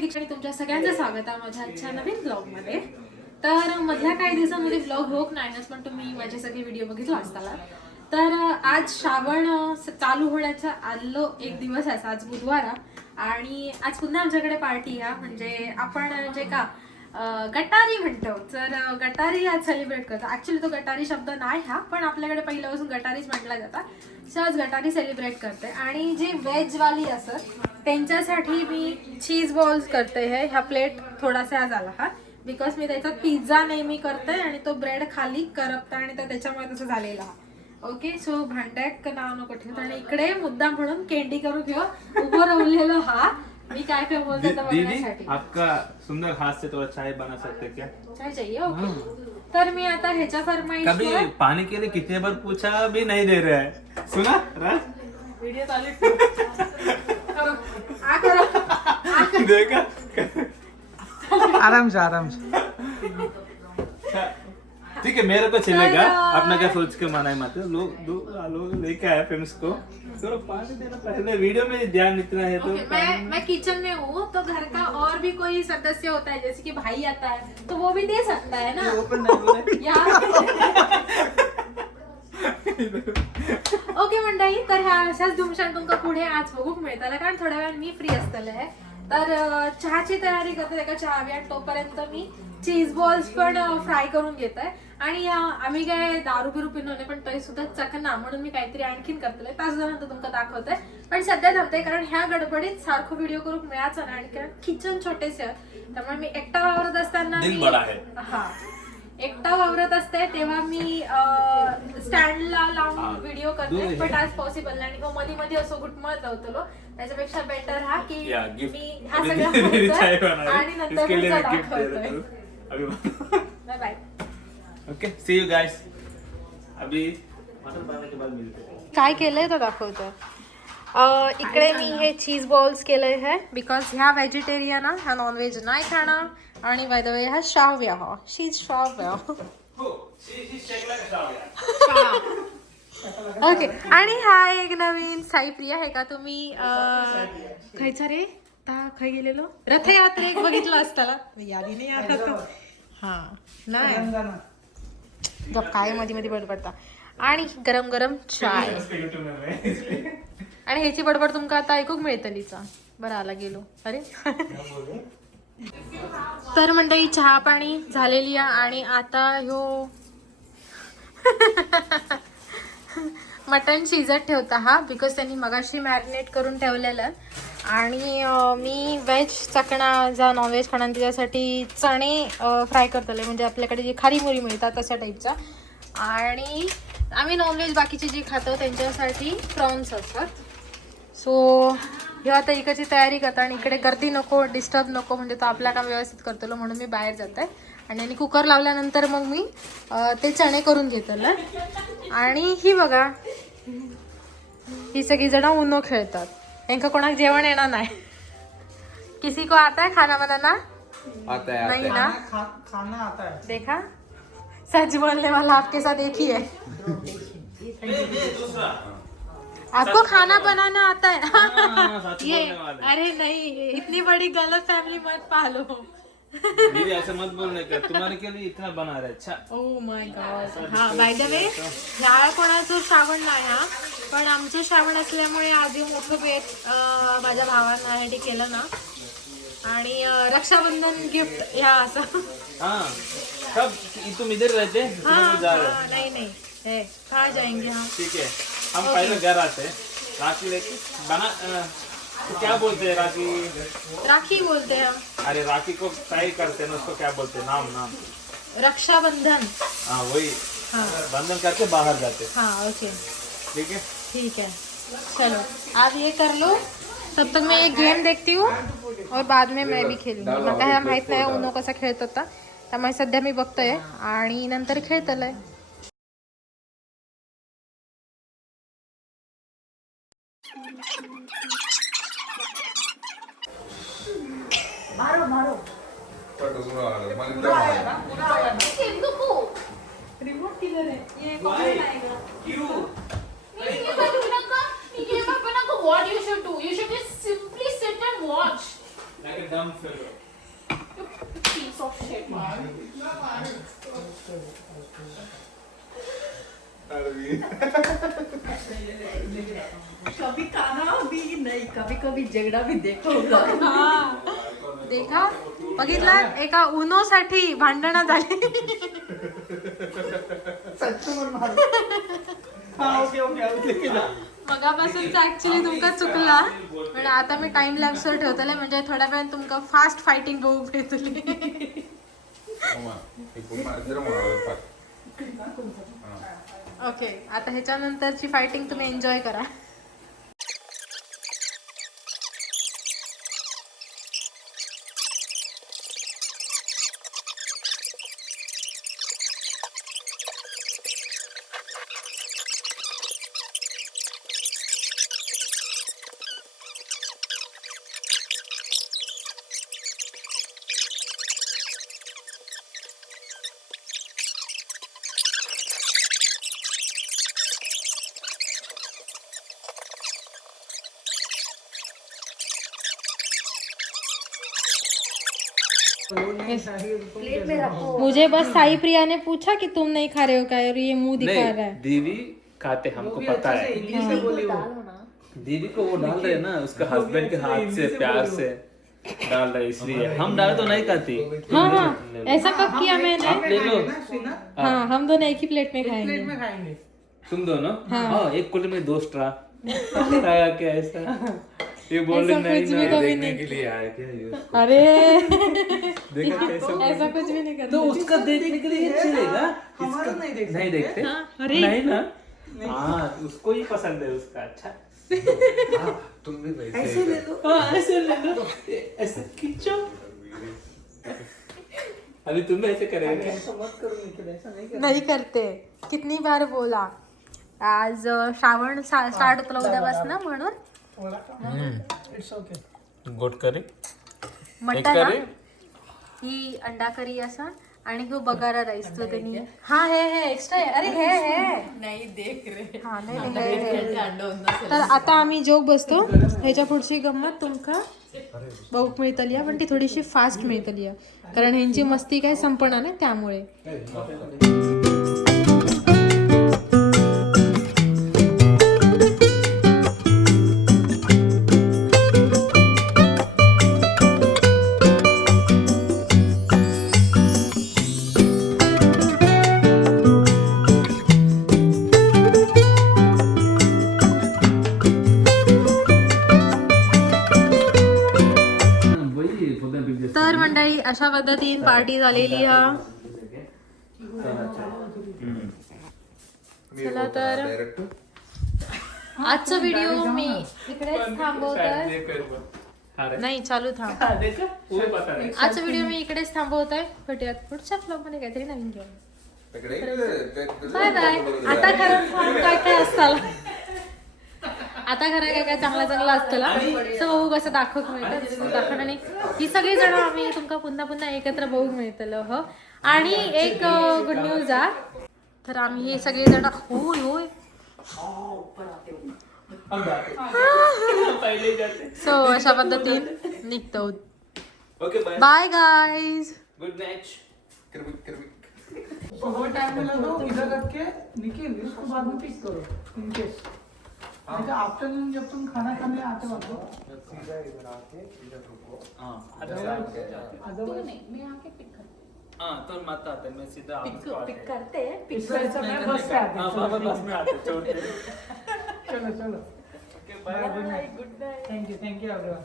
दीक्षा तुमच्या सगळ्यांचं स्वागत आहे माझ्या आजच्या नवीन ब्लॉगमध्ये. तर मधल्या काही दिवसांमध्ये ब्लॉग होत नाही पण तुम्ही माझे सगळे व्हिडिओ बघितला असताना. तर आज श्रावण चालू होण्याच्या आलो एक दिवस आहे, आज बुधवार आणि आज पुन्हा आमच्याकडे पार्टी आहे. म्हणजे आपण जे का गटारी म्हणतो, तर गटारी आज सेलिब्रेट करतो. ऍक्च्युली तो गटारी शब्द नाही हा, पण आपल्याकडे पहिल्यापासून गटारीच म्हटला जाता. सहज गटारी सेलिब्रेट करते. आणि जे व्हेजवाली असत त्यांच्यासाठी मी चीज बॉल्स करते है. ह्या प्लेट थोडासा झाला हा, बिकॉज मी त्याच्यात पिझ्झा नेहमी करते आणि तो ब्रेड खाली करपता आणि त्याच्यामुळे तसं झालेला हा. ओके, सो भांड्यात नाव नको ठेवत. आणि इकडे मुद्दा म्हणून कॅन्डी करून घेऊ उभं राहिलेलो हा. मी काय काय बोलते बघण्यासाठी. आपका सुंदर हाथ से थोड़ा चाय बना सकते क्या? चाय चाहिए? ओके. तर मी आता ह्याच्या फरमाईश कभी पानी के लिए कितने बार पूछा भी नहीं दे रहा है. सुना राज? व्हिडिओ चालू करो. देखा आराम से ठीक है, मेरे को चलेगा. अपना क्या सोच के मना मत. लोग लेके आया फ्रेंड्स को, थोड़ा पानी देना पहले. वीडियो में ध्यान इतना है तो मैं किचन में हूँ, तो घर का और भी कोई सदस्य होता है, जैसे कि भाई आता है तो वो भी दे सकता है ना. ओके मंडळी, तर ह्या अशाच धुमशान तुमका पुढे आज बघूक मिळताला, कारण थोड्या वेळात मी फ्री असतले आहे. तर चहाची तयारी करते. त्याका चहा हवी आणि तोपर्यंत मी चीज बॉल्स पण फ्राय करून घेत आहे. आणि आम्ही काय दारू बिरू पिनवले पण तरी सुद्धा चकना म्हणून मी काहीतरी आणखीन करतले. तासानंतर तुमका दाखवते, पण सध्या थांबते कारण ह्या गडबडीत सारखं व्हिडिओ करून मिळायचं नाही. आणि कारण किचन छोटेसे आहे, त्यामुळे मी एकटा वावरत असताना एकटा वावरत असते तेव्हा मी स्टँडला लावून व्हिडिओ करते. बट आज पॉसिबल नाही आणि मध्ये मध्ये असं गुटमळत लावतो. त्याच्यापेक्षा बेटर हा की मी हा सगळं आणि नंतर दाखवतोय. Bye bye. Okay, see you guys. अभी मटन बनाने के बाद मिलते हैं. काय केलंय तो दाखवतोय. इकडे मी हे चीज बॉल्स केलंय है, बिकॉज ह्या व्हेजिटेरियन ह्या नॉनव्हेज नाही खाणार. आणि बाय द वे हा श्राव्य हा, शी श्राव्य. ओके. आणि हा एक नवीन साईप्रिया आहे का तुम्ही खायचा रे खाई गेलेलो रथयात्रेक बघितलं असताना यादी नाही आता. हा नाही जब काय मध्ये मध्ये बडबडता. आणि गरम गरम चाय आणि ह्याची बडबड तुमका आता ऐकूक मिळतलीचा. बरं आला गेलो अरे. तर मंडळी चहा पाणी झालेली आहे आणि आता ह्यो मटण शिजत ठेवता हा, बिकॉज त्यांनी मगाशी मॅरिनेट करून ठेवलेलं. आणि मी व्हेज चकणा जा नॉनव्हेज खाणार त्याच्यासाठी चणे फ्राय करतले, म्हणजे आपल्याकडे जी खारी मुरी मिळतात तशा टाईपच्या. आणि आम्ही नॉनव्हेज बाकीचे जे खातो त्यांच्यासाठी प्रॉन्स असतात. सो हे आता इकडची तयारी करता आणि इकडे गर्दी नको, डिस्टर्ब नको, म्हणजे तो आपल्या काम व्यवस्थित करतो म्हणून मी बाहेर जात आहे. आणि कुकर लावल्यानंतर मग मी ते चणे करून घेतलं. आणि ही बघा ही सगळी जण उनो खेळतात. यांका कोणाक जेवण येणार नाही. किसी को आता है खाना बनाना? आता है, नहीं ना? खाना आता है. देखा, सच बोलने वाला आपके साथ एक ही है. आपको खाना बनाना आता है? ये अरे नहीं, इतनी बड़ी गलत फैमिली मत पालो. दीदी ऐसे मत बोलने का, तुम्हारे के लिए इतना बना रहे. अच्छा. Oh my God. हा बाय द वे, ह्या कोणाचं श्रावण नाही हा, पण आमचं श्रावण असल्यामुळे आधी मोठं बेट माझ्या भावांसाठी केलं ना. आणि रक्षाबंधन गिफ्ट ह्या असं. हाँ, कब तुम इधर रहते? नहीं है, कहाँ जाएंगे हम? ठीक है, हम पहले घर आते हैं, राखी लेके बना. क्या बोलते हैं राखी बोलते हैं हम. अरे राखी को फ्राई करते हैं, उसको क्या बोलते हैं? नाम रक्षाबंधन. हाँ वही. हाँ. बंधन करके बाहर जाते. हाँ ओके ठीक है. चलो आप ये कर लो, तब तक मैं एक गेम देखती हूँ और बाद में मैं भी खेलूंगी. मला ह्या माहित नाही उनो कसा खेळत होता, त्यामुळे सध्या मी बघतोय आणि नंतर खेळतलंय. मारो रिमोट किधर है? ये कौन लाएगा? क्यों? What you should do? You should just simply sit and watch. Like a dumb fellow. Piece of shit. कभी खाना भी नहीं कभी कभी झगड़ा भी देखो होगा देखा बघितला एका उनो साठी भांडणं झाली. मगापासूनच ऍक्च्युली तुमका चुकला पण आता मी टाइम लॅप्सवर ठेवतले म्हणजे थोड्या वेळान तुमका फास्ट फायटिंग बघू भेटली. ओके आता ह्याच्यानंतरची फायटिंग तुम्ही एन्जॉय करा. प्लेट में रखो मुझे बस साई प्रिया ने पूछा कि तुम नहीं खा रहे हो क्या और ये मुंह दिखा रहा है. दीदी खाते हमको पता है. दीदी को वो डाल रहे हैं ना उसके हस्बैंड के हाथ से प्यार से डाल रहे इसलिए हम डाले तो नहीं खाती. हाँ हाँ ऐसा कब किया मैंने. आप ले लो. हाँ हम दोनों एक ही प्लेट में खाएंगे. प्लेट में खाएंगे. तुम दोनों हाँ एक कुल में 2 स्ट्रा खाया क्या ऐसा. ये बोल रहे नहीं कुछ भी ना कभी देखने नहीं. के लिए आया क्या ये. अरे देखा कैसा. ऐसा कुछ भी नहीं करते. तो उसका देखने के लिए चलेगा. हमारा नहीं देख नहीं देखते अरे नहीं ना. हाँ उसको ही पसंद है उसका. अच्छा तुम भी वैसे ऐसे ले लो. हाँ ऐसे ले लो. ऐसे खींचो. अभी तुम भी ऐसे करेंगे. ऐसा मत करो निखिल, ऐसा नहीं कर. नहीं करते. कितनी बार बोला आज श्रावण स्टार्ट होतला उद्यापासून म्हणून. It's okay. गोट करी मटन ना ही अंडा करी असा आणि ह्यो बगारा राईस तो त्यांनी. हा हे एक्स्ट्रा आहे. अरे हे नहीं देख रहे हा नाही हे. तर आता आम्ही जोक बसतो. ह्याच्या पुढची गंमत तुमका बघूक मिळतली आहे, पण ती थोडीशी फास्ट मिळतली आहे कारण ह्यांची मस्ती काय संपणार नाही त्यामुळे. तर मंडळी अशा पद्धतीने पार्टी झालेली हा. चला तर आजचा व्हिडिओ मी इकडेच थांबवतोय. नाही चालू थांब. आजचा व्हिडिओ मी इकडेच थांबवतोय. भेटूयात पुढच्या ब्लॉग मध्ये काहीतरी नवीन घेऊन. Bye bye. आता खरं काय काय असताला आता खरं काय काय चांगला चांगला असतला सो बघू कसं दाखवूक मिळतं दाखवणं नाही. ही सगळी जण आम्ही तुमका पुन्हा पुन्हा एकत्र बघूक मिळतलं हो. आणि एक गुड न्यूज आहे तर आम्ही हे सगळे जण होय होय सो अशा पद्धतीने निघतो. Okay bye. Bye guys. Good night. वो टाइम में लो इधर रख के निखिल इसको बाद में पिक करो इन केस. आफ्टरनून जब तुम खाना खाने आते हो तो सीधा इधर आके इधर रुको. हाँ हाँ तो मत आते मैं सीधा पिक करते इस तरह मैं बस से आते. हाँ बाबा बस में आते छोड़ दे. चलो चलो. Okay bye. Good night. Thank you everyone.